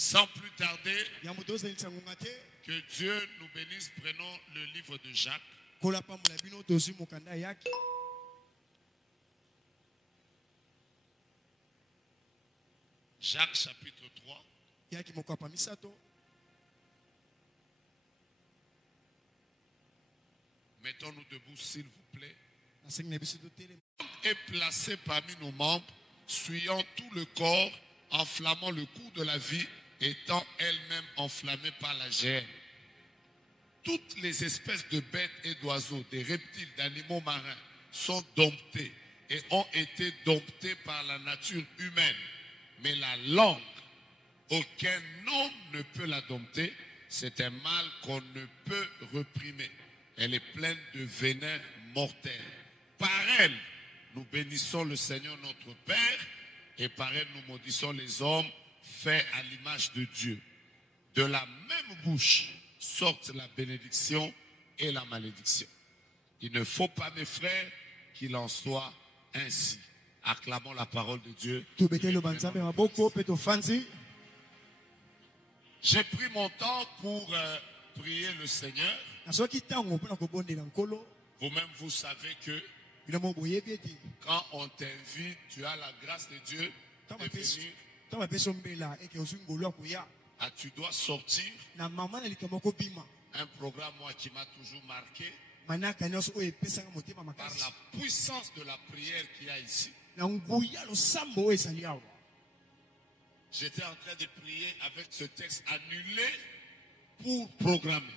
Sans plus tarder, que Dieu nous bénisse. Prenons le livre de Jacques. Jacques chapitre 3. Mettons-nous debout s'il vous plaît. Est placé parmi nos membres, suyant tout le corps, enflammant le cours de la vie, étant elle-même enflammée par la gêne. Toutes les espèces de bêtes et d'oiseaux, des reptiles, d'animaux marins sont domptés et ont été domptés par la nature humaine. Mais la langue, aucun homme ne peut la dompter, c'est un mal qu'on ne peut réprimer. Elle est pleine de venin mortel. Par elle, nous bénissons le Seigneur notre Père, et par elle nous maudissons les hommes faits à l'image de Dieu. De la même bouche sortent la bénédiction et la malédiction. Il ne faut pas, mes frères, qu'il en soit ainsi. Acclamons la parole de Dieu. J'ai pris mon temps pour prier le Seigneur. Vous-même, vous savez que quand on t'invite, tu as la grâce de Dieu de venir. Tu dois sortir. Un programme, moi, qui m'a toujours marqué par la puissance de la prière qu'il y a ici. J'étais en train de prier avec ce texte annulé pour programmer.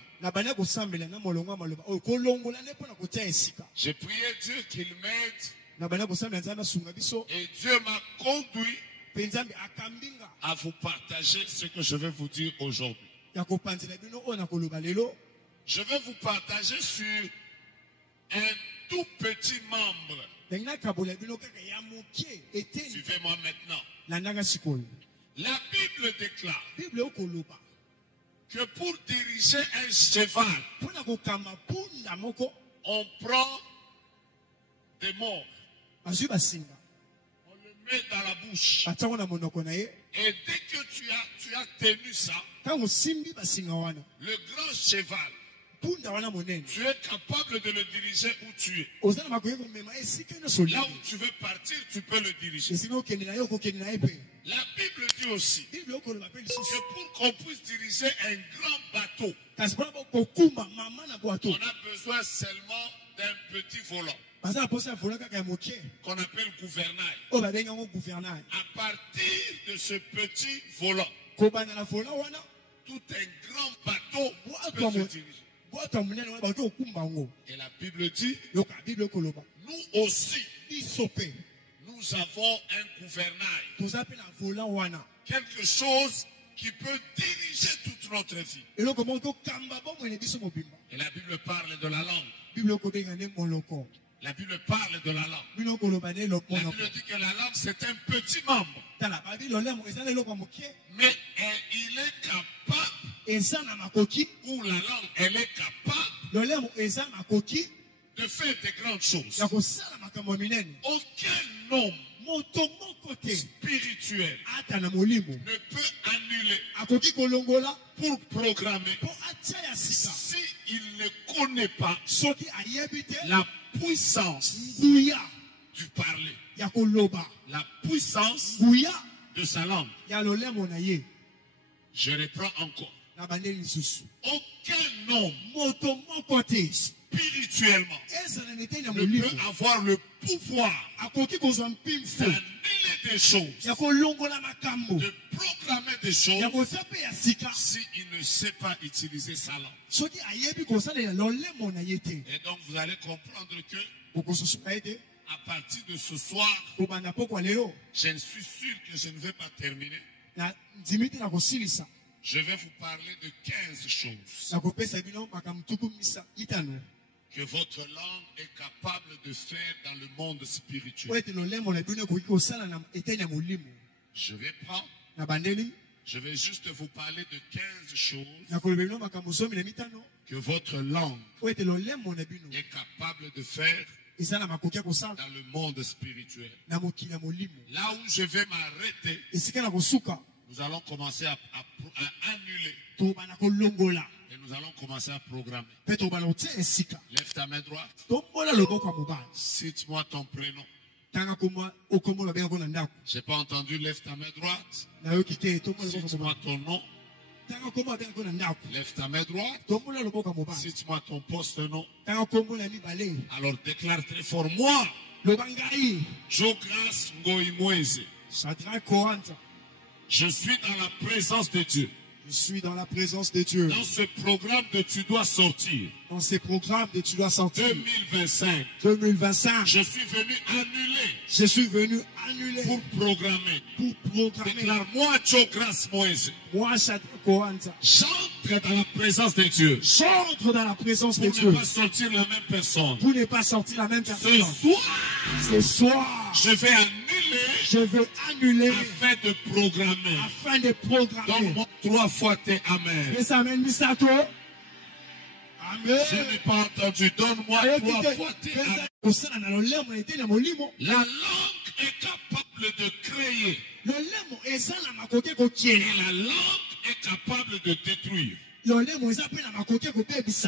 J'ai prié Dieu qu'il m'aide et Dieu m'a conduit à vous partager ce que je vais vous dire aujourd'hui. Je vais vous partager sur un tout petit membre. Suivez-moi maintenant. La Bible déclare que pour diriger un cheval, on prend des morts. On le met dans la bouche. Et dès que tu as tenu ça, le grand cheval, tu es capable de le diriger où tu es. Là où tu veux partir, tu peux le diriger. La Bible dit aussi que pour qu'on puisse diriger un grand bateau, on a besoin seulement d'un petit volant qu'on appelle gouvernail. À partir de ce petit volant, tout un grand bateau peut se diriger. Et la Bible dit, nous aussi, nous avons un gouvernail. Quelque chose qui peut diriger toute notre vie. Et la Bible parle de la langue. La Bible parle de la langue. La Bible dit que la langue c'est un petit membre. Mais il est capable, ou la langue, elle est capable de faire des grandes choses. Aucun homme spirituel ne peut annuler pour programmer s'il ne connaît pas la puissance du parler, la puissance de sa langue. Je reprends encore. Aucun homme spirituellement ne peut avoir le pouvoir d'annuler des choses, de proclamer des choses, s'il ne sait pas utiliser sa langue. Et donc vous allez comprendre que à partir de ce soir, je suis sûr que je ne vais pas terminer. Je vais vous parler de 15 choses que votre langue est capable de faire dans le monde spirituel. Je vais prendre. Je vais juste vous parler de 15 choses que votre langue est capable de faire dans le monde spirituel. Là où je vais m'arrêter, nous allons commencer à à annuler. Et nous allons commencer à programmer. Lève ta main droite. Cite-moi ton prénom. Je n'ai pas entendu. Lève ta main droite. Cite-moi ton nom. Lève ta main droite. Cite-moi ton poste nom. Alors déclare très fort. Moi, Jogras Ngoïmoise, je suis dans la présence de Dieu. Je suis dans la présence de Dieu. Dans ce programme de Tu dois sortir. Dans ces programmes de Tu dois sortir. 2025. 2025. Je suis venu annuler. Je suis venu annuler. Pour programmer. Pour programmer. Déclare-moi, Jogras Moïse. Moi, Shadrach. J'entre dans la présence de Dieu. J'entre dans la présence de Dieu. Pour ne pas sortir la même personne. Pour ne pas sortir la même personne. Ce soir, je vais annuler. Je veux annuler. Afin de programmer. Afin de programmer. Donne-moi 3 fois tes amen. Amen. Je n'ai pas entendu. Donne-moi 3 fois tes amen. La langue est capable de créer. Et la langue est capable de détruire.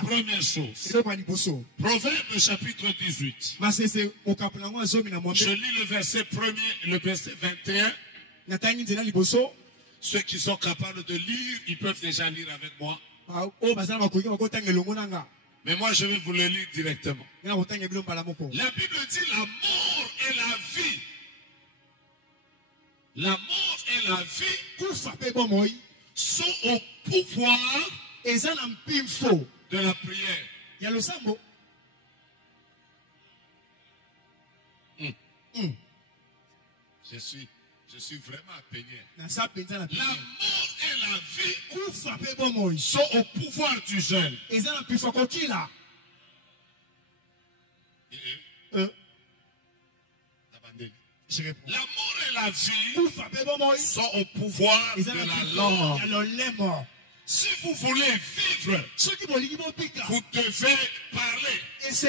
Première chose. Proverbe chapitre 18. Je lis le verset 1er, le verset 21. Ceux qui sont capables de lire, ils peuvent déjà lire avec moi. Mais moi, je vais vous le lire directement. La Bible dit la mort et la vie. La mort et la vie sont au pouvoir de la prière. Je suis vraiment appeigné. La mort et la vie sont au pouvoir du jeûne. La mort et la vie sont au pouvoir de la langue. Si vous voulez vivre, vous devez parler. Et si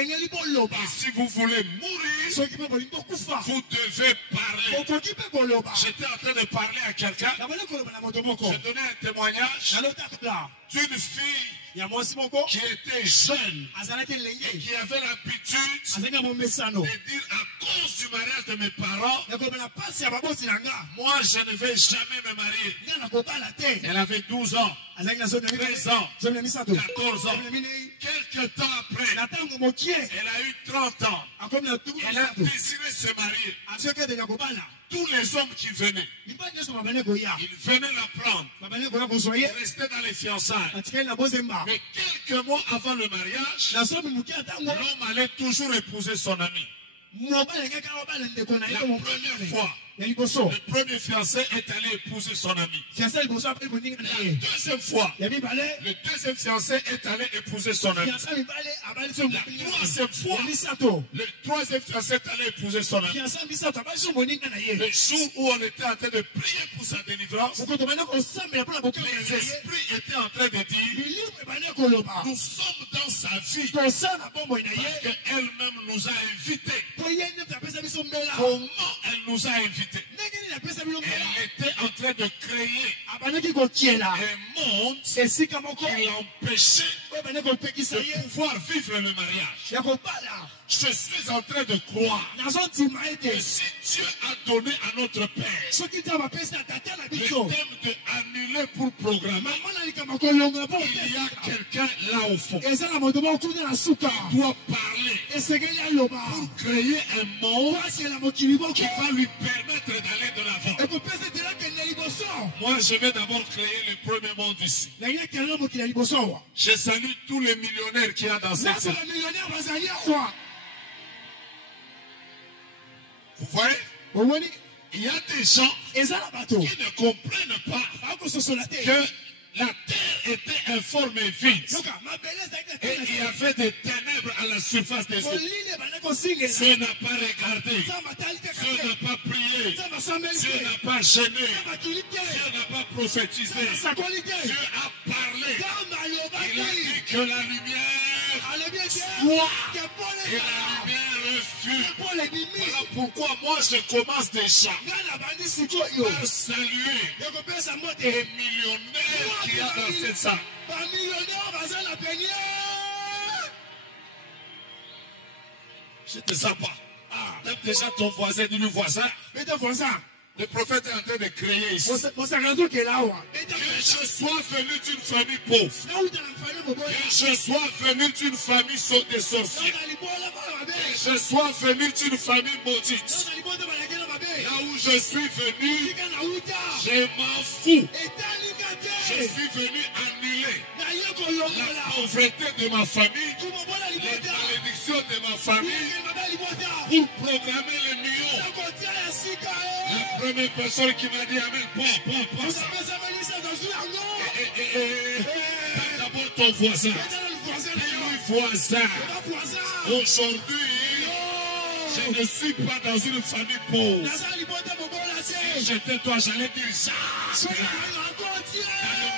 vous voulez mourir, vous devez parler. J'étais en train de parler à quelqu'un. Je donnais un témoignage d'une fille qui était jeune et qui avait l'habitude de dire à cause du mariage de mes parents, moi je ne vais jamais me marier. Elle avait 12 ans, 13 ans, 14 ans. Quelques temps après, elle a eu 30 ans. Elle a désiré se marier. Tous les hommes qui venaient, ils venaient la prendre. Ils restaient dans les fiançailles. Mais quelques mois avant le mariage, l'homme allait toujours épouser son ami. La première fois, le premier fiancé est allé épouser son ami. La deuxième fois, le deuxième fiancé est allé épouser son ami. La troisième fois, le troisième fiancé est allé épouser son ami. Le jour où on était en train de prier pour sa délivrance, les esprits étaient en train de dire, nous sommes dans sa vie parce qu'elle-même nous a invités. Comment elle nous a invités? Elle était en train de créer un monde qui l'empêchait de pouvoir vivre le mariage. Je suis en train de croire que si Dieu a donné à notre Père le thème de annuler pour programmer, il y a quelqu'un là au fond qui doit parler pour créer un monde qui va lui permettre d'aller de l'avant. Moi, je vais d'abord créer le premier monde ici. Je salue tous les millionnaires qu'il y a dans cette salle. Vous voyez? Il y a des gens qui ne comprennent pas que la terre était informe et vide. Et il y avait des ténèbres à la surface des eaux. Dieu n'a pas regardé. Dieu n'a pas prié. Dieu n'a pas gêné. Dieu n'a pas prophétisé. Dieu a parlé. Il a dit que la lumière soit. Et la lumière fut. Voilà pourquoi moi je commence déjà par saluer les millionnaires qu'il y a dans cette salle. Je ne te sens pas. Même déjà ton voisin, dis-le voisin. Mais ton voisin, Le prophète est en train de crier ici. mon sacrement qui est là, Que je sois venu d'une famille pauvre. Que je sois venu d'une famille de sorciers. Que je sois venu d'une famille maudite. Là où je suis venu, je m'en fous. Je suis venu annuler la pauvreté de ma famille, les malédictions de ma famille, pour programmer le million. La première personne qui m'a dit Amen, pas ça. D'abord ton voisin. Dis-lui voisin. Aujourd'hui, je ne suis pas dans une famille pauvre. Si j'étais toi, j'allais dire ça.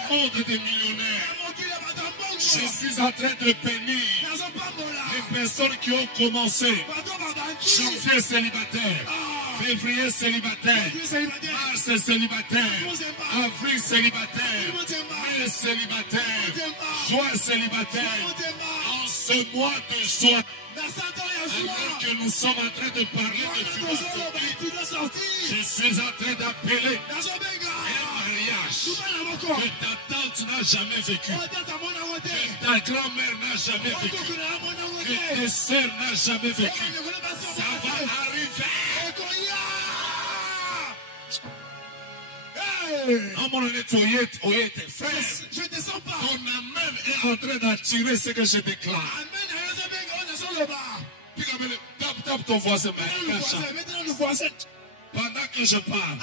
Dans le monde des millionnaires, je suis en train de bénir les personnes qui ont commencé. Janvier célibataire, février célibataire, mars célibataire, avril célibataire, mai célibataire, juin célibataire. En ce mois de juin, alors que nous sommes en train de parler de tu dois sortir, je suis en train d'appeler un mariage que ta tante n'a jamais vécu, que ta grand-mère n'a jamais vécu, que tes sœurs n'ont jamais vécu. Ça va arriver. À mon avis, tes frères, je ne te sens pas. ton amen est en train d'attirer ce que je déclare. Tape ton voisin. Pendant que je parle,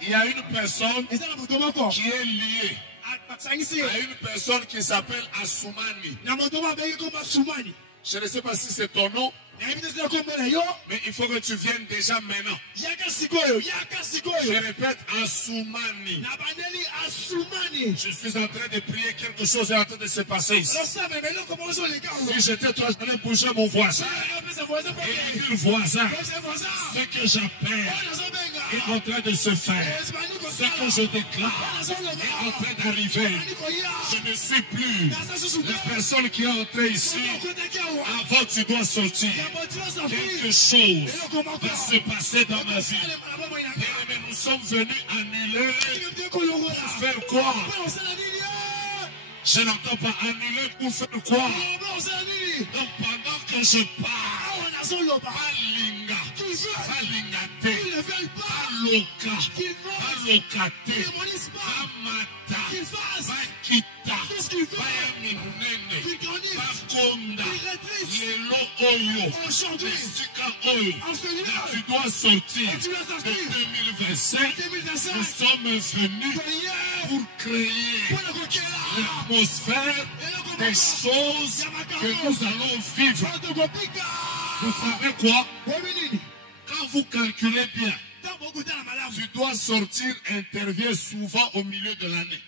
il y a une personne qui est liée à une personne qui s'appelle Assoumani. Je ne sais pas si c'est ton nom, mais il faut que tu viennes déjà maintenant. Je répète, Assoumani. Je suis en train de prier, quelque chose est en train de se passer ici. Si j'étais toi, j'allais bouger mon voisin. Et le voisin, ce que j'appelle est en train de se faire. Ce que je déclare est en train d'arriver. Je ne suis plus la personne qui est entrée ici. Avant, tu dois sortir. Quelque chose va se passer dans ma vie. Mais nous sommes venus annuler. Pour faire quoi? Je n'entends pas annuler pour faire quoi? Donc pendant que je parle, Balinga, Balingate, Baloka, Balokate, Bamata, Bakita, Bayaminene, Bakonda, Lelo Oyo, Esika Oyo. Tu dois sortir de 2025. Nous sommes venus pour créer l'atmosphère des choses que nous allons vivre. Vous savez quoi? Quand vous calculez bien, tu dois sortir, intervient souvent au milieu de l'année.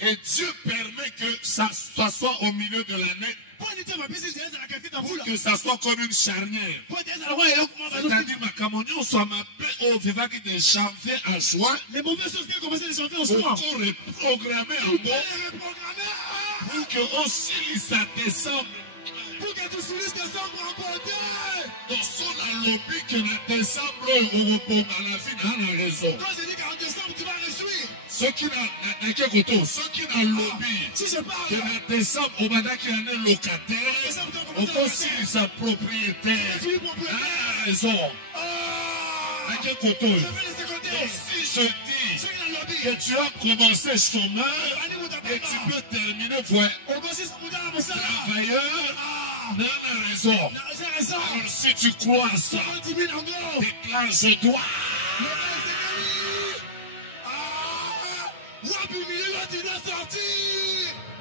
Et Dieu permet que ça soit au milieu de l'année, pour que ça soit comme une charnière. C'est-à-dire, ma camonnion soit ma paix au vivant de janvier à juin. Les mauvaises choses qui ont commencé de janvier en ce moment. Pour reprogrammer en bon. Pour que aussi ça descende. Pour que tu soulignes décembre en beauté. Dans son lobby que le décembre au repos à la vie n'a raison. Quand je dis qu'en décembre tu vas réjouir. Ceux qui n'ont lobby, Si je parle, que le décembre au moment qu'il y a un locataire, on consigne sa propriété. A raison. Donc, si je dis que tu as commencé chemin et tu peux terminer, voilà, travailleur, non, a raison. Alors si tu crois à ça, déclare je dois.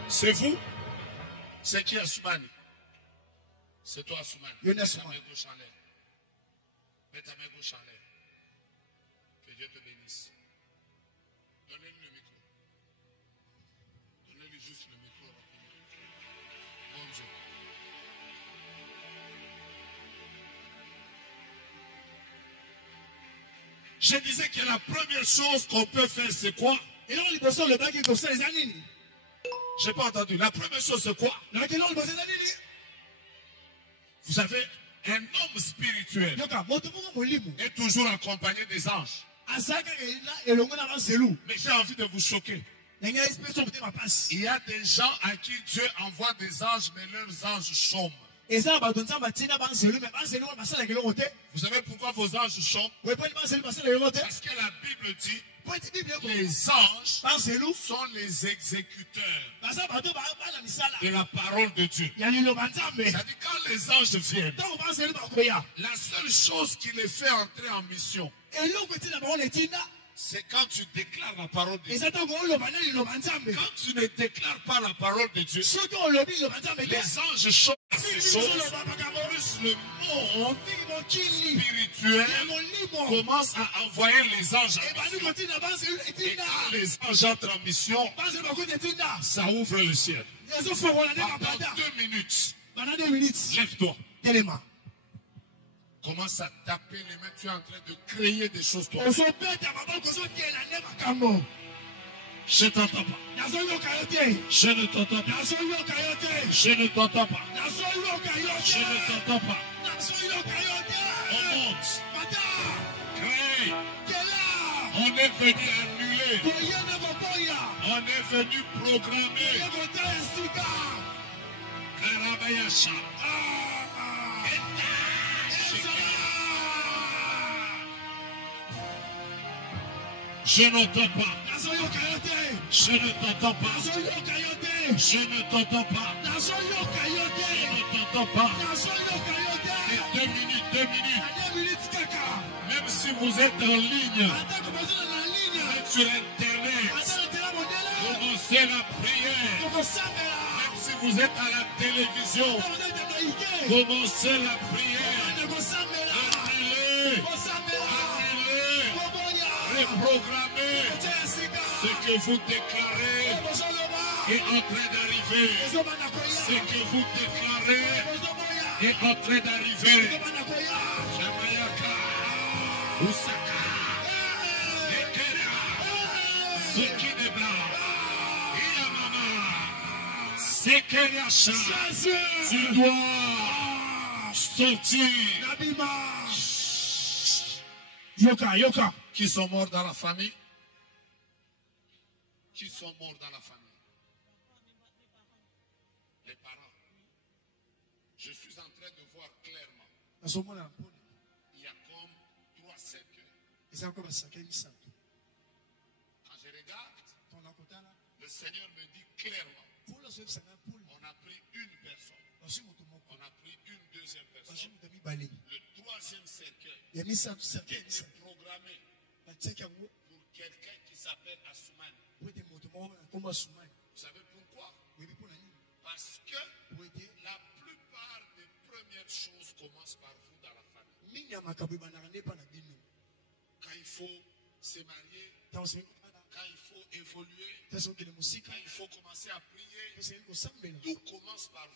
C'est vous? C'est qui Assoumani? C'est toi Assoumani. Mets ta main gauche en l'air. Mets ta main gauche en l'air. Que Dieu te bénisse. Donnez-lui le micro. Donnez-lui juste le micro. Bon Dieu. Je disais que la première chose qu'on peut faire, c'est quoi? Et là, les personnes, le bac, ils sont les années. Je n'ai pas entendu. La première chose, c'est quoi? Dans laquelle on le passe les années. Vous savez, un homme spirituel Donc, moto pour mon livre. est toujours accompagné des anges. Asaka et le monde avance c'est loup. Mais j'ai envie de vous choquer. Il y a des gens à qui Dieu envoie des anges, mais leurs anges chôment. Et ça, bah, vous savez pourquoi vos anges chôment? Parce que la Bible dit que les anges sont les exécuteurs de la parole de Dieu. C'est-à-dire quand les anges viennent, la seule chose qui les fait entrer en mission, c'est quand tu déclares la parole de Dieu. Quand tu ne déclares pas la parole de Dieu, les anges chôment à ces choses, plus le monde spirituel commence à envoyer les anges en mission. Et quand les anges entrent en mission, ça ouvre le ciel. Pendant 2 minutes, lève-toi. Commence à taper les mains, tu es en train de créer des choses toi. Je ne t'entends pas. Je ne t'entends pas. Je ne t'entends pas. Je ne t'entends pas. On monte. Crée. On est venu annuler. On est venu programmer. Karabayasha. Je n'entends pas. Je ne t'entends pas. Je ne t'entends pas. Je ne t'entends pas. C'est 2 minutes, 2 minutes. Même si vous êtes en ligne, vous êtes sur Internet, commencez la prière. Même si vous êtes à la télévision, commencez la prière. Annulez. Reprogrammez. Ce que vous déclarez est en train d'arriver. Ce que vous déclarez est en train d'arriver. Jamayaka, Osaka, Ekera, Sekidebla, Iyamama, Sekeriacha. Tu dois sortir. Yoka. Qui sont morts dans la famille? Qui sont morts dans la famille? Les parents. Je suis en train de voir clairement. Il y a comme 3 cercueils. Quand je regarde, le Seigneur me dit clairement, on a pris une personne. On a pris une deuxième personne. Le 3e cercueil était programmé pour quelqu'un qui s'appelle Asuman. Vous savez pourquoi? Parce que la plupart des premières choses commencent par vous dans la famille. Quand il faut se marier, quand il faut évoluer, quand il faut commencer à prier, tout commence par vous.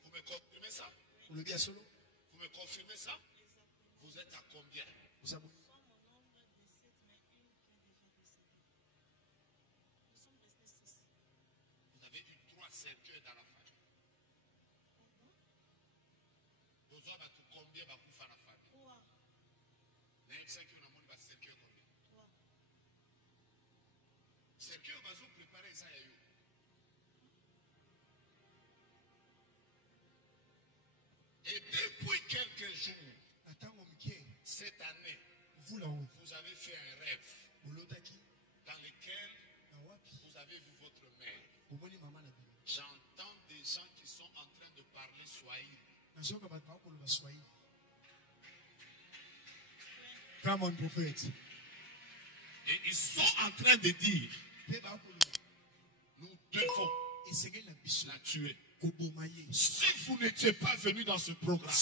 Vous me confirmez ça? Vous me confirmez ça? Vous êtes à combien? Vous avez eu 3 cercueils dans la famille. Vous avez combien dans la famille? Cercueil combien? Cercueil, vous préparez ça. Et depuis quelques jours, cette année, vous avez fait un rêve dans lequel vous avez vu votre mère. J'entends des gens qui sont en train de parler Swahili. Come on, prophète. Et ils sont en train de dire, nous devons la tuer. Si vous n'étiez pas venu dans ce programme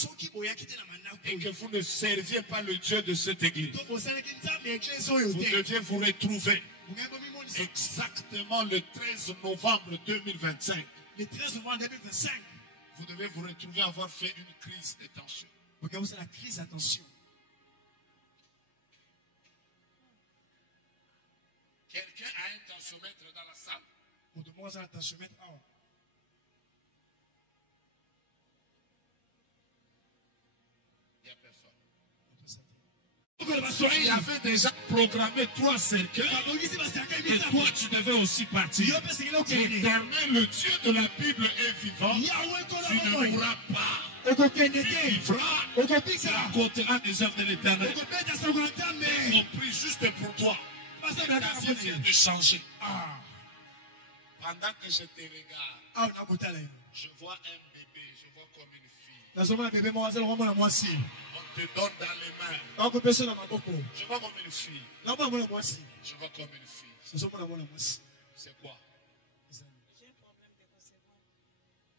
et que vous ne serviez pas le Dieu de cette église, vous deviez vous retrouver exactement le 13 novembre 2025. Vous devez vous retrouver avoir fait une crise de tension. La crise d'attention. tensiomètre dans la salle? moto moko aza na tensiomètre awa. Il n'y a personne. Il Tu avais déjà programmé 3 cercueils et toi tu devais aussi partir. Éternel, le Dieu de la Bible est vivant. Tu ne mourras pas. Tu vivras. Tu raconteras des œuvres de l'Éternel. On prie juste pour toi. Ta vie vient de changer. Pendant que je te regarde, je vois un bébé, je vois comme une fille. On te donne dans les mains. Je vois comme une fille. Je vois comme une fille. C'est quoi? J'ai un problème de concevoir.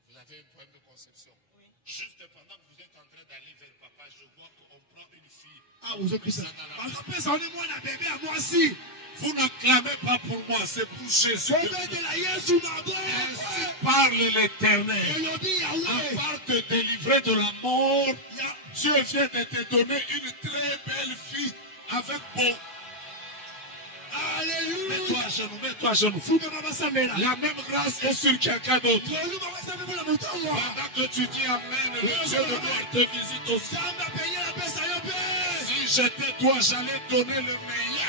Vous avez un problème de conception. Oui. Juste pendant que vous êtes en train d'aller vers papa, je vois qu'on prend une fille. Vous n'acclamez pas pour moi, c'est pour Jésus. Ainsi parle l'Éternel. À part te délivrer de la mort, Dieu vient de te donner une très belle fille avec beau. Alléluia. Mets-toi à genoux. La même grâce est sur quelqu'un d'autre. Pendant que tu dis Amen, le Dieu de gloire te visite aussi. Si j'étais toi, j'allais donner le meilleur.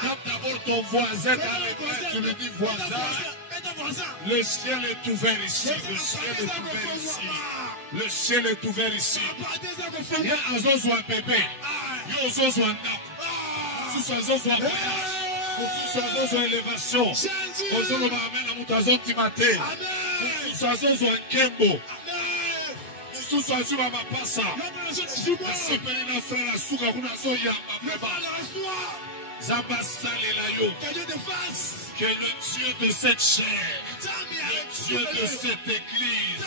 Tape d'abord ton voisin dans les mains, tu lui dis voisin. Le ciel est ouvert ici. Le ciel est ouvert ici. Le ciel est ouvert ici. Il y a un zozo à bébé. Il y a un zozo à nappe. Sous un zozo à voyage. Sous un zozo à élévation. Sous un zozo à moutazon timate. Sous un zozo à kembo. Sous un zozo à mapasa. Asepeli na frère à souka kuna soya mapeba. Zabastale la yo. Que le Dieu de cette chair, le Dieu de cette église,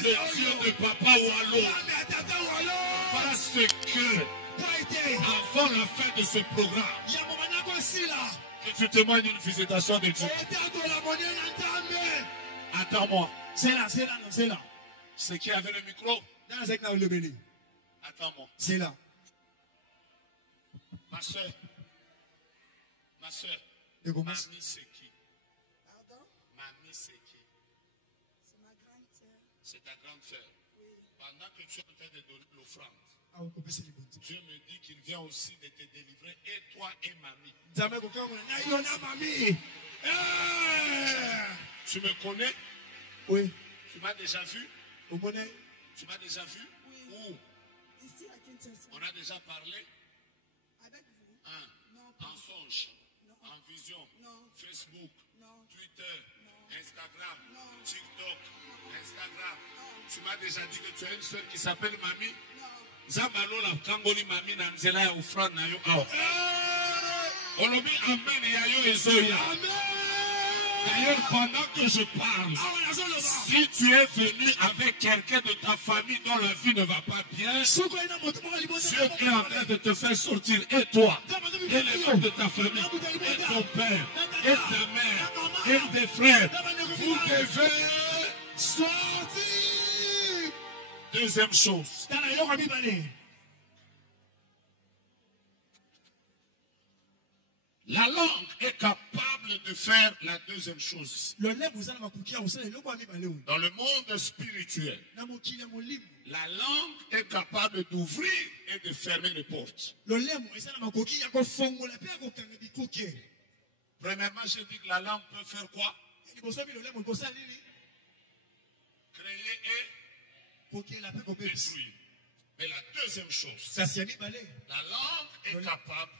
le Dieu de Papa Wallo, fasse que, avant la fin de ce programme, que tu témoignes une visitation de Dieu. Attends-moi. C'est là. C'est qui avait le micro? Attends-moi. C'est là. Ma soeur, Et comment Mamie c'est qui? Pardon? Mamie c'est qui? C'est ma grande sœur. C'est ta grande sœur. Oui. Pendant que tu es en train de donner l'offrande, Dieu me dit qu'il vient aussi de te délivrer, et toi et mamie. Tu me connais? Oui. Tu m'as déjà vu? Vous connaissez? Tu m'as déjà vu? Oui. Où? Ici à Kinshasa. On a déjà parlé? Avec vous? Hein? Non. En songe? Non. En vision? Non. Facebook? Non. Twitter? Non. Instagram? Non. TikTok? Instagram? Non. Tu m'as déjà dit que tu as une soeur qui s'appelle Mamie? Non. Zambalo la kangoli Mamie na nzela ya ufran na yo awa. Olobi amen ya yo ezoya. D'ailleurs, pendant que je parle, si tu es venu avec quelqu'un de ta famille dont la vie ne va pas bien, Dieu est en train de te faire sortir, et toi, et les membres de ta famille, et ton père, et ta mère, et tes frères, vous devez sortir. Deuxième chose, la langue est capable de faire la deuxième chose. Dans le monde spirituel, la langue est capable d'ouvrir et de fermer les portes. Premièrement, j'ai dit que la langue peut faire quoi? Créer et détruire. Mais la deuxième chose, la langue est capable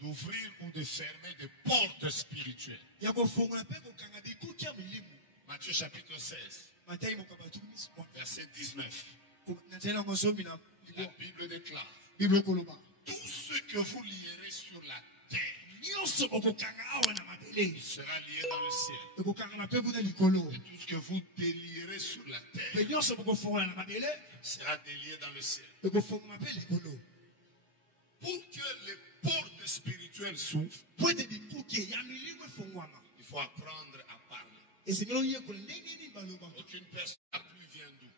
d'ouvrir ou de fermer des portes spirituelles. Matthieu chapitre 16, verset 19. La Bible déclare: tout ce que vous lierez sur la terre sera lié dans le ciel. Et tout ce que vous délierez sur la terre sera délié dans le ciel. Pour que les portes spirituelles s'ouvrent, il faut apprendre à parler. Aucune personne n'a plus vient d'où.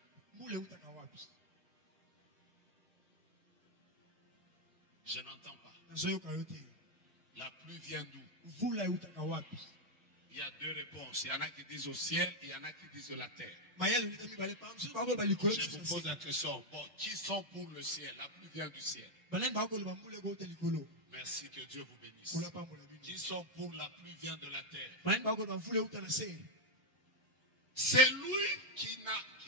Je n'entends pas. La pluie vient d'où? Mvula eutaka wapi? Il y a deux réponses. Il y en a qui disent au ciel, il y en a qui disent de la terre. Mayele nita mibale pa msusu bako balikolo Je vous pose la question. Bon, qui sont pour le ciel? La pluie vient du ciel. banani bako loba mvula ekote likolo. Merci, que Dieu vous bénisse. Kula pambola bino. Qui sont pour la pluie vient de la terre. Banani bako loba mvula euta na se. C'est lui qui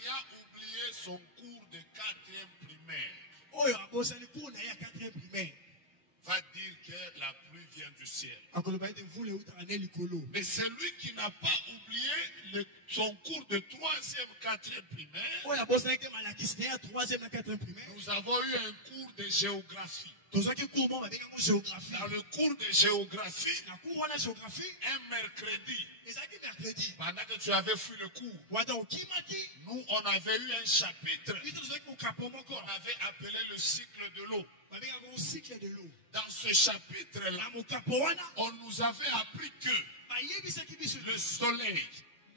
a oublié son cours de 4e primaire. Oyo abosani cours na ya 4e primaire. Va dire que la pluie vient du ciel. Akoloba ite mvula euta na likolo. Mais celui qui n'a pas oublié son cours de 3e, 4e primaire, Oyo abosani ke malakisi na ya 3e na 4e primaire. nous avons eu un cours de géographie. Tozaki cours mo babenga ko géographie. Dans le cours de géographie, Na cours wana géographie, un mercredi, ezaki mercredi. pendant que tu avais fui le cours, Wata okimaki, nous, on avait eu un chapitre ito tozaki ko kapo moko. qu'on avait appelé le cycle de l'eau. Babenga ko cycle de l'eau. Dans ce chapitre-là, Na mokapo wana, on nous avait appris que bayebisaki biso le soleil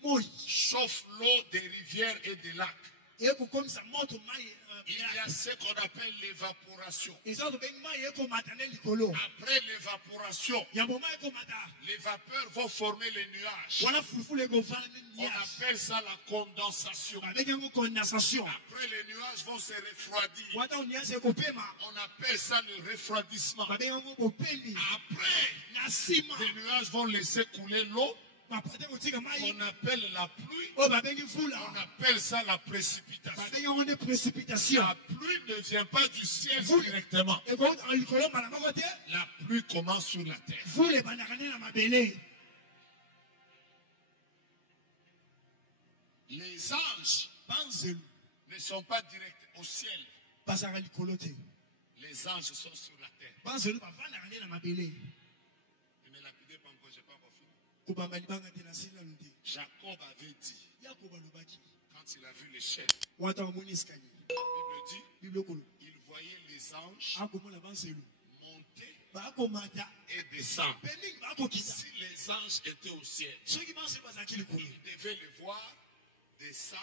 moi. chauffe l'eau des rivières et des lacs. Eko komisa moto mai. Il y a ce qu'on appelle l'évaporation. Eza to bengi mai eko matane likolo. Après l'évaporation, Ya boma eko mata. les vapeurs vont former les nuages. Wana fulfule eko fala On niage. appelle ça la condensation. Babenga ko condensation. Après, les nuages vont se refroidir. Wata oniase eko pema. On appelle ça le refroidissement. Babenga ko bopemi. Après, Na sima. les nuages vont laisser couler l'eau. Bapate kotika mai. On appelle la pluie. O babengi On fula. appelle ça la précipitation. Babenga on précipitation. La pluie ne vient pas du ciel Vous- directement. Eko en likolo mala moko te. La pluie commence sur la terre. Fule bandakane na mabele. Les anges Banzelu. ne sont pas directs au ciel. Bazaka likolo te. Les anges sont sur la terre. Banzelu bavandakane na mabele. Ne me lapidez pas encore, je n'ai pas encore fini. Kobamba libanga te na sina lundi. Jacob avait dit, Yakoba lobaki. quand il a vu l'échelle, Wata omoni escalier. la Bible dit, Bible kolo. il voyait les anges Akomona banzelu. monter Bakomata. et descendre. Pemingi bakokita. Si les anges étaient au ciel, Soki banzelu bazaki likolo. il devait les voir descendre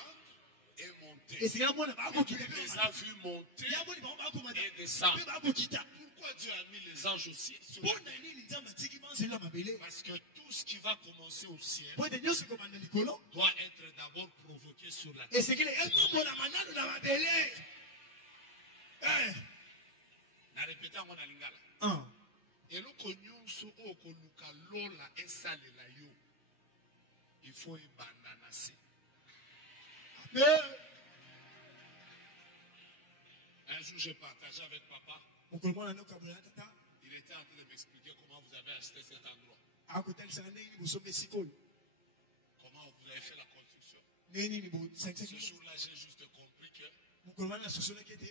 et monter. Esika mona bakokita. Il les a vus monter Yaboni bango bakomata. et descendre. Pe bakokita. Pourquoi Dieu a mis les anges au ciel? Mpona nini nzambe atiki banzelu na mabele? Parce que tout ce qui va commencer au ciel Po ete nyonso ekomanda likolo. doit être d'abord provoqué sur la terre. Esekele ekomona manano na mabele. Na répété yango na lingala. eloko nyonso oyo koluka lola esalela yo il faut ebanda na se. Un jour j'ai partagé avec papa, il était en train de m'expliquer comment vous avez acheté cet endroit, comment vous avez fait la construction. Ce jour-là j'ai juste compris que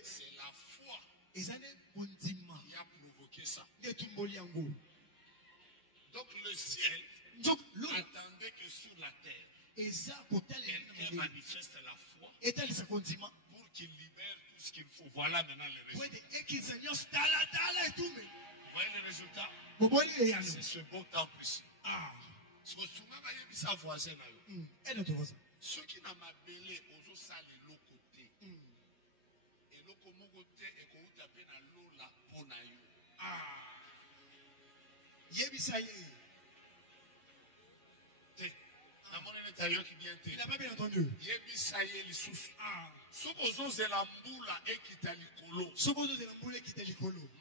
c'est la foi qui a provoqué ça. Donc le ciel attendait que sur la terre, quelqu'un manifeste la foi pour qu'il libère tout ce qu'il faut. Voilà maintenant le résultat. Vous voyez le résultat? C'est ce beau temple ici. Ceux qui n'ont pas belé aux salles l'eau côté. Et l'eau comme côté et qu'on tape dans l'eau là pour naïo. Il n'a pas bien entendu.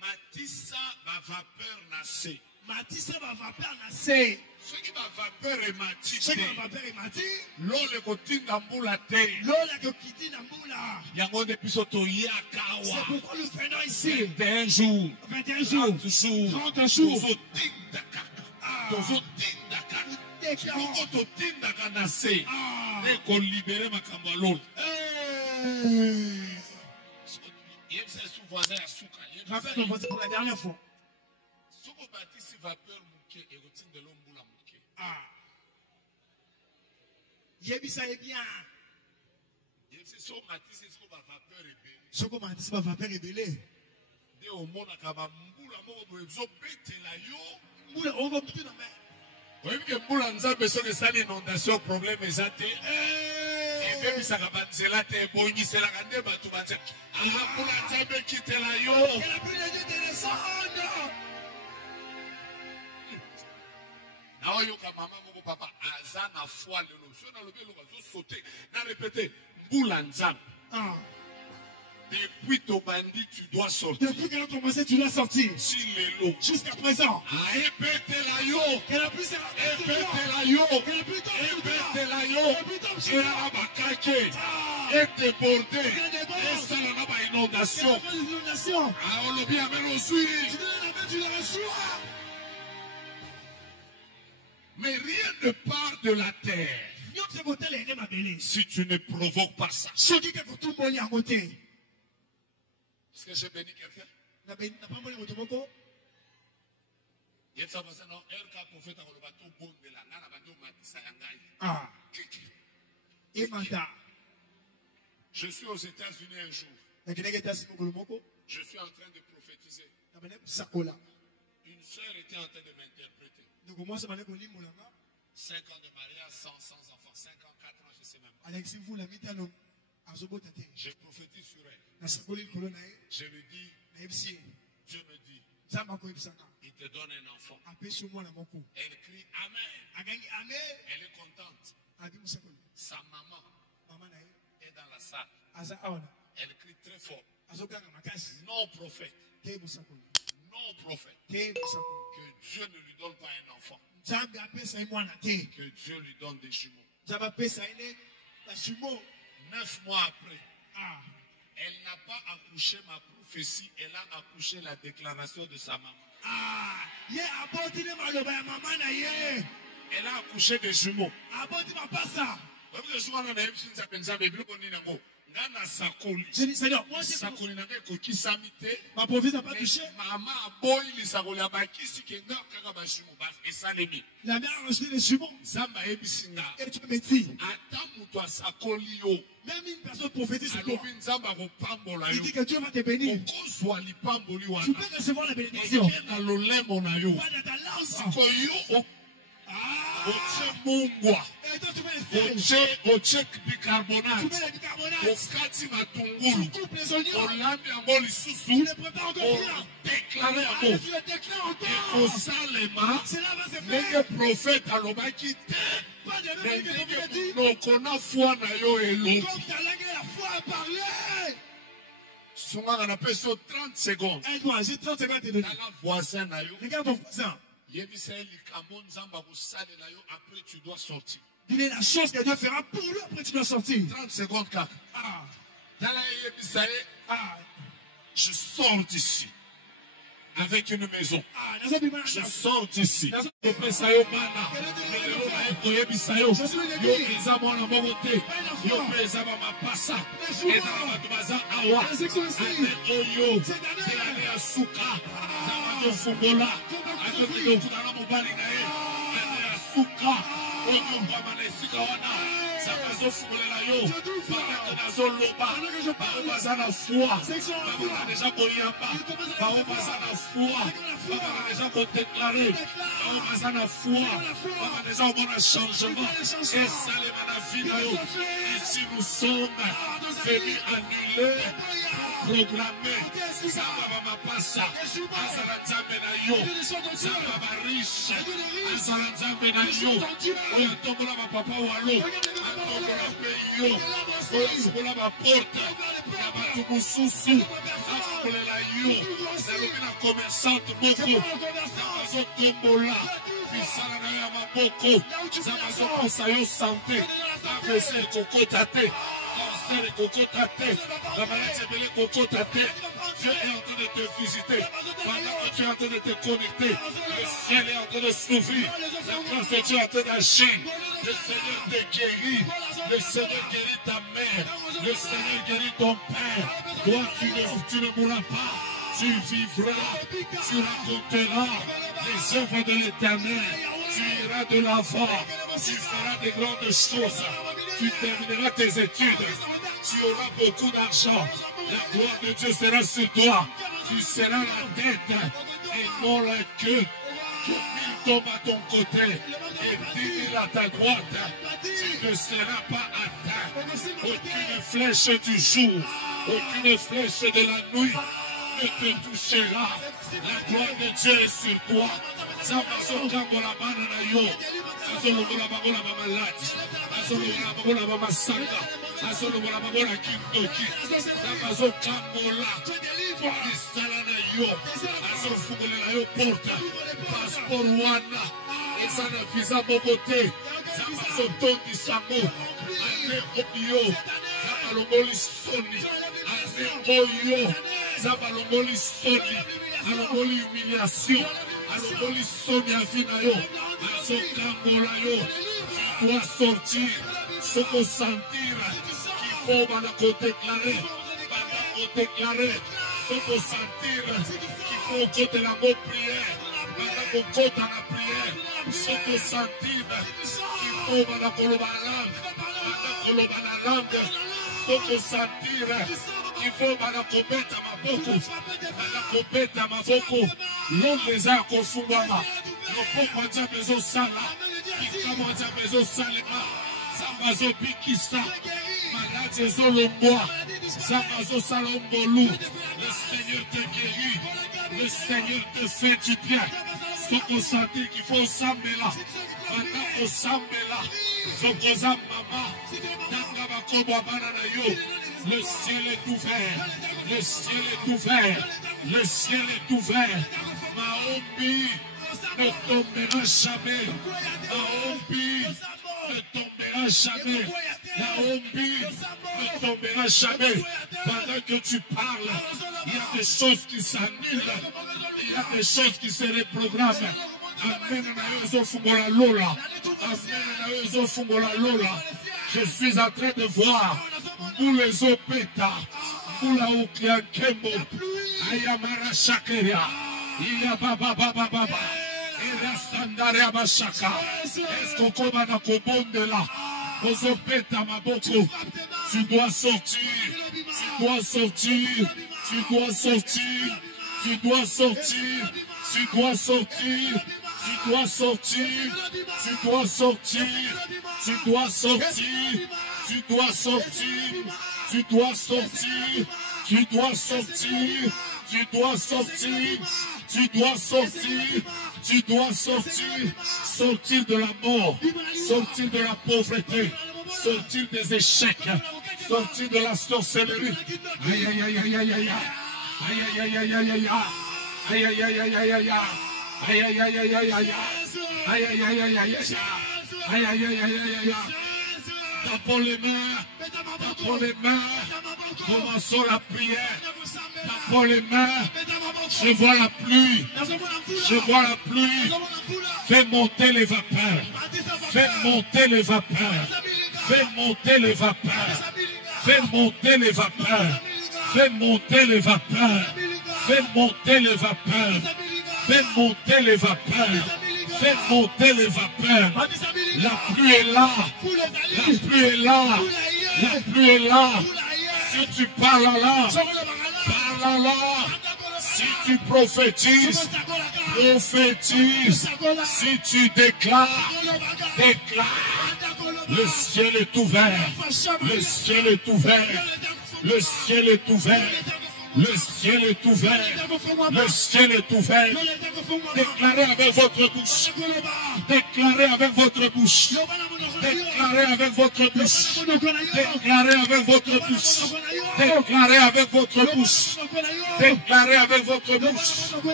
Matissa va vapeur nassé. Matissa va vapeur nassé. Ce qui va vapeur et matisse. Ce qui va vapeur et matisse. L'eau le cotinga mbula te. L'eau la cotinga mbula. Yango depuis soto yakawa. C'est pourquoi nous venons ici. 21 jours. 21 jours. 30 jours. 30 jours. Tozotinda kaka. Tozotinda kaka. Loko totinda kanase. Eko libere makambo l'eau. Yemse sou voisin ya suka. Rappelle mon voisin pour la dernière fois. Soko batisi vapeur muke et rotinde l'ombula muke. Yebisa bien. Yemse so matisi soko ba vapeur ebele. Soko matisi ba vapeur ebele. De omona ka ba mbula moko boye zo betela yo. Mbula ongo mtu na me. Oyebi ke mbula nzambe soki esali inondation problème eza te. Ebebisaka banzela te ebongiselaka nde bato banzela. Mbula nzambe ekitela yo. Que la pluie de Dieu te descende. aoyoka mama moko papa aza na foi lelo so na lobe loka zo sauter na répéter mbula nzambe. Ah. Depuis ton bandit, tu dois sortir. Depuis qu'elle a commencé, tu dois sortir. Si l'élo. Jusqu'à présent. Épete la yo. Qu'elle a plus Épete la yo. Épete la yo. Et la bakake. Et débordé. Et ça n'a pas inondation. Ah, on l'a bien aussi. Mais rien ne part de la terre si tu ne provoques pas ça. Est-ce que j'ai béni quelqu'un? Ah. Je suis aux États-Unis un jour. Je suis en train de prophétiser. Une sœur était en train de m'interpréter. 5 ans de mariage, sans enfants, 5 ans, 4 ans, je ne sais même pas. Je prophétise sur elle. Je lui dis, Dieu me dit, il te donne un enfant. Elle crie Amen. Elle est contente. Sa maman est dans la salle. Elle crie très fort. Non prophète. Non prophète. Que Dieu ne lui donne pas un enfant. Que Dieu lui donne des jumeaux. 9 mois après, elle n'a pas accouché ma prophétie, elle a accouché la déclaration de sa maman. Elle a accouché des jumeaux. Je dis, Seigneur, moi ma prophétie n'a pas touché. La mère a reçu des jumeaux. Et tu me dis, même une personne prophétise sur toi, il dit que Dieu va te bénir. Tu peux recevoir la bénédiction. Pas de ta langue. Oche bicarbonate. Okati matungulu. Olambi yango lisusu. Déclaré yango. Ekosalema. Ndenge prophète alobaki te. Ndenge nokona foi na yo elobi. Songaka na peso 30 secondes. Aide-moi, j'ai 30 secondes à te donner. Tala voisin na yo. Regarde ton voisin. Après tu dois sortir. Il est la chose que Dieu fera pour lui, après tu dois sortir. 30 secondes, car. Je sors d'ici. Avec une maison. Je sors d'ici. Je ici nous sommes venus annuler, programmer. Dieu est en train de te visiter. Pendant que tu es en train de te connecter, le ciel est en train de s'ouvrir. La grâce de Dieu est en train d'agir. Le Seigneur te guérit. Le Seigneur guérit ta mère. Le Seigneur guérit ton père. Toi, tu ne mourras pas. Tu vivras. Tu raconteras les œuvres de l'Éternel. Tu iras de l'avant. Tu feras de grandes choses. Tu termineras tes études. Tu auras beaucoup d'argent. La gloire de Dieu sera sur toi. Tu seras la tête et non la queue. Que 1000 tombent à ton côté et 10 000 à ta droite. Tu ne seras pas atteint. Aucune flèche du jour, aucune flèche de la nuit ne te touchera. La gloire de Dieu est sur toi. Zambazo kambola banana yo. Azolo bola babola malade. Azolo bola babola masanga. Azolo bola babola kindoki. Zambazo kambola. Salana yo. Azo fugolela yo porta. Passeport wana. Ezana visa bobote. Zambazo tondi sango. Ane obio. Zabalongoli soni. Ane oyo. Zabalongoli soni. Alongoli humiliation. Alongoli soni afina yo. Azo kambola yo. Tu dois sortir. Ce qu'on sentir. Qu'il faut qu'on déclarer. Qu'on déclarer. Ce qu'on sentir. Qu'il faut côté la bonne prière. Qu'on côté la prière. Ce qu'on sentir. Qu'il faut qu'on la langue. Ce qu'on sentir. Il faut banakobeta maboko, banakobeta maboko, l'ongeza kofungama, lopoko tia bezo sala, ikamo tia bezo salema, sambazo bikisa, malade zolomboa, sambazo salombolu, le Seigneur te guérit, le Seigneur te fait du bien, ce qu'on sentit qu'il faut s'amela, banako s'amela, zokoza mama, nangabako banana yo. Le ciel est ouvert, le ciel est ouvert, le ciel est ouvert. Maombi ne tombera jamais, Maombi ne tombera jamais, Maombi ne tombera jamais. Pendant que tu parles, il y a des choses qui s'annulent, il y a des choses qui se reprogramment. Amen. Je suis en train de voir où les opéta, où la Okiankembo, Ayamara Shakeria, Iyababa Baba Baba, Erastandarea Bashaka, Escocobana Kobondela, Ozopeta Maboko, tu dois sortir, tu dois sortir, tu dois sortir, tu dois sortir, tu dois sortir. Tu dois sortir, tu dois sortir, tu dois sortir, tu dois sortir, tu dois sortir, tu dois sortir, tu dois sortir, tu dois sortir, tu dois sortir, sortir de la mort, sortir de la pauvreté, sortir des échecs, sortir de la sorcellerie. Aïe aïe aïe aïe aïe aïe aïe aïe aïe aïe aïe aïe aïe aïe aïe aïe aïe aïe. Aïe aïe aïe aïe aïe aïe aïe aïe aïe aïe aïe aïe aïe aïe aïe aïe. Tapons les mains, tapons les mains, commençons la prière. Tapons les mains, je vois la pluie, je vois la pluie. Fais monter les vapeurs, fais monter les vapeurs, fais monter les vapeurs, fais monter les vapeurs, fais monter les vapeurs, fais monter les vapeurs. Fais monter les vapeurs. Fais monter les vapeurs. La pluie est là. La pluie est là. La pluie est là. Si tu parles là, parle là. Si tu prophétises, prophétise. Si tu déclares, déclare. Le ciel est ouvert. Le ciel est ouvert. Le ciel est ouvert. Le ciel est ouvert. Le ciel est ouvert. Déclarez avec votre bouche. Déclarez avec votre bouche. Déclarez avec votre bouche. Déclarez avec votre bouche. Déclarez avec votre bouche. Déclarez avec votre bouche.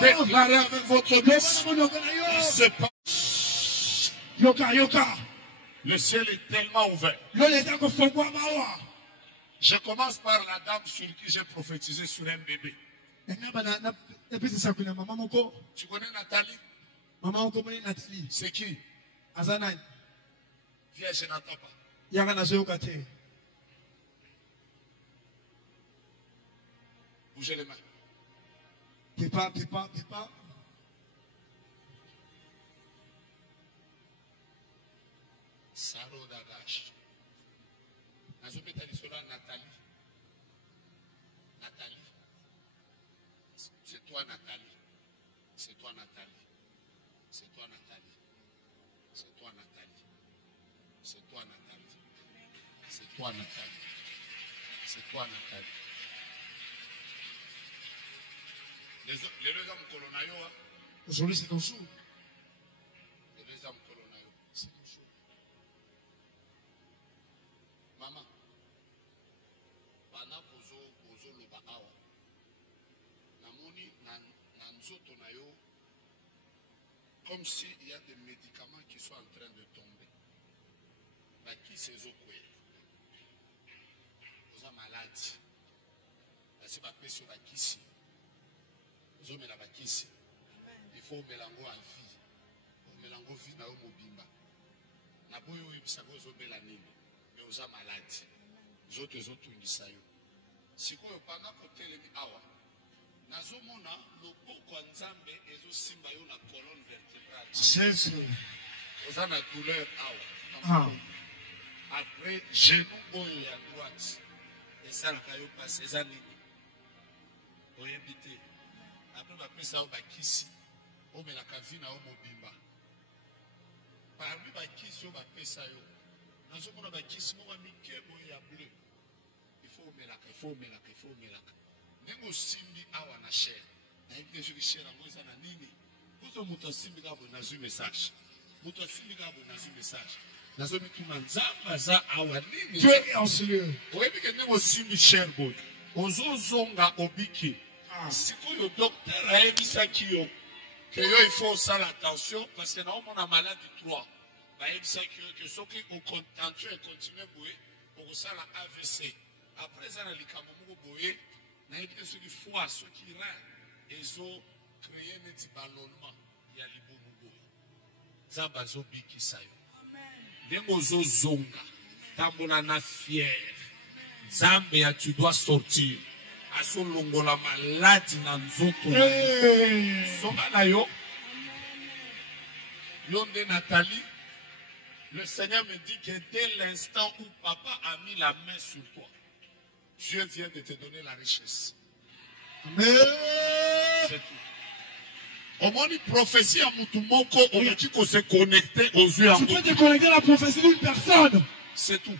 Déclarez avec votre bouche. Il se passe. Yoka, yoka. Le ciel est tellement ouvert. Je commence par la dame sur qui j'ai prophétisé sur un bébé. Tu connais Nathalie? C'est qui? Viens, je n'entends pas. Bougez les mains. Pipa. Saro Dagash. Nathalie. Nathalie. C'est toi, Nathalie. C'est toi, Nathalie. C'est toi, Nathalie. C'est toi, Nathalie. C'est toi, Nathalie. C'est toi, Nathalie. C'est toi, Nathalie. Aujourd'hui, c'est ton jour. C'est ton jour. Maman, pendant que vous loba awa, namoni nanzoto na yo, comme s'il y a des médicaments qui sont en train de tomber. Qui c'est Zokwe? Vous êtes malade. Si vous avez sur la kisi, vous avez la kisi. Il faut mélanger en vie. Vous mélangez vie dans le mobimba. Na boyo ibisako zo bela nini. Mais vous êtes malade. Zote zote ungisayo. Si vous pendant que telemi awa, nazomona loboko nzambe ezo simba yo na colonne vertébrale. C'est ça. Vous avez la douleur awa. Après, genou oyo à droite. Et ça, le caillou passe, c'est ça, nini. Vous invitez. Après, on appelle ça au bakisi. On met la cavine au mobimba. Parmi bakisi, on appelle ça yo. Dans ce monde, bakisi, on va miquer, il y a bleu. Il faut mettre il faut mettre. Nengo simbi awa na chair. Na invité sur chair, on va na nini. Vous avez mon simbi gabo na zu message. Mon simbi gabo na zu message. Dieu est en ce lieu. Oui, mais que nous aussi Michel Boy. Ozozonga obiki. Si le docteur a dit ça qu'il faut ça l'attention parce que nous on a malade du 3. Bah il ça que ceux qui ont tentation et continuer boyer pour ça la AVC. Après ça la likamomo boyer, na dit ceux qui foi ceux qui rend ils ont créé un petit ballonnement. Il y a les boumou boyer. Ça bazo biki ça yo. Dengozo zonga, tambola na fier. Zambia, tu dois sortir. Aso longola maladi na nzoto. Zonga na yo. Yonde Nathalie, le Seigneur me dit que dès l'instant où papa a mis la main sur toi, Dieu vient de te donner la richesse. Amen. C'est tout. Au moins, une prophétie à Moutoumoko, on a dit qu'on s'est connecté aux yeux. Tu peux te connecter à la prophétie d'une personne. C'est tout.